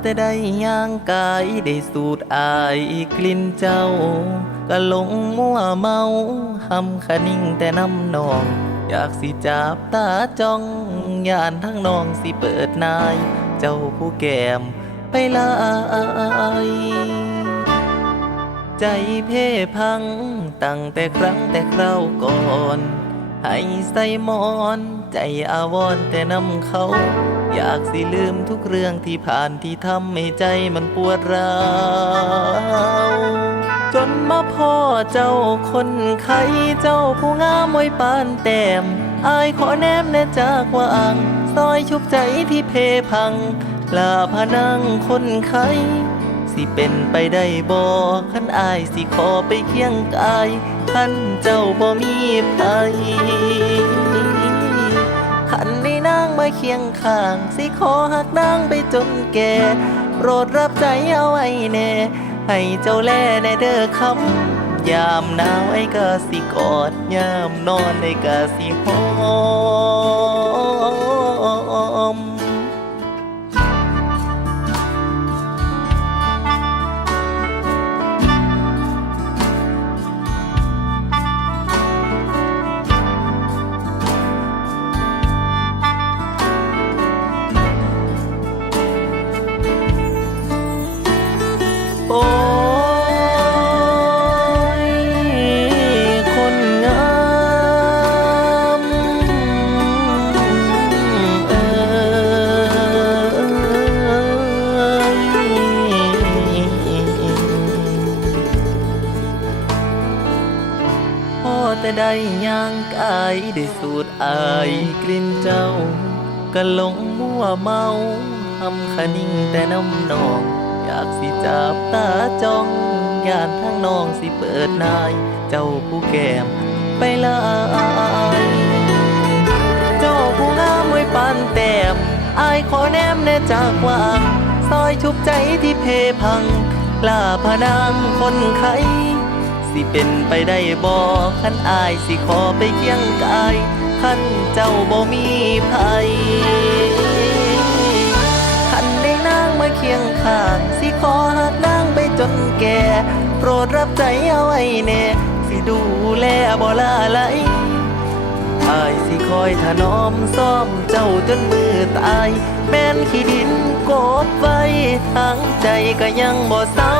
แต่ได้ย่างกายได้สูดอายกลิ่นเจ้า ก็หลงมั่วเมาหำคะนิ่งแต่น้ำนอง อยากสิจับตาจ้องยานทั้งนองสิเปิดนาย เจ้าผู้แก้มไปลายใจเพ่พังตั้งแต่ครั้งแต่คราวก่อน ให้ใส่หมอน ใจอาวรแต่นำเขา อยากสิลืมทุกเรื่องที่ผ่านที่ทำให้ใจมันปวดร้าวจนมาพ่อเจ้าคนไข้เจ้าผู้งามมวยปานแต้มอายขอแนมแน่จากว่างซอยชุบใจที่เพพังลาพนังคนไข้สิเป็นไปได้บ่ขันอายสิขอไปเคียงกายขันเจ้าบ่มีภัยขันได้นาง มาเคียงข้าง สิขอหักนางไปจนแก่โปรดรับใจเอาไว้แน่ ให้เจ้าแลในเด้อคำยามหนาวไอ้กะสิกอด ยามนอนไอ้กะสิหอม แต่ได้ย่างกายได้สูดอายกลิ่นเจ้า ก็หลงมั่วเมาทำคะนิ่งแต่น้ำนอง อยากสิจับตาจ้องยานทางน้องสิเปิดนาย เจ้าผู้แก้มไปลายเจ้าผู้งามไว้ปานแต้มอายขอแนมแน่จากว่างซอยชุบใจที่เพพังลาพนางคนไข้ สิเป็นไปได้บ่คันอายสิขอไปเคียงกายคันเจ้าบ่มีภัยคันได้นางมาเคียงข้าง สิขอหักนางไปจนแก่ โปรดรับใจเอาไว้แน่ สิดูแลบ่ละไหลอายสิคอยถนอมซ่อมเจ้าจนมือตาย แม่นขี้ดินกบไว้ทางใจก็ยังบ่เศร้า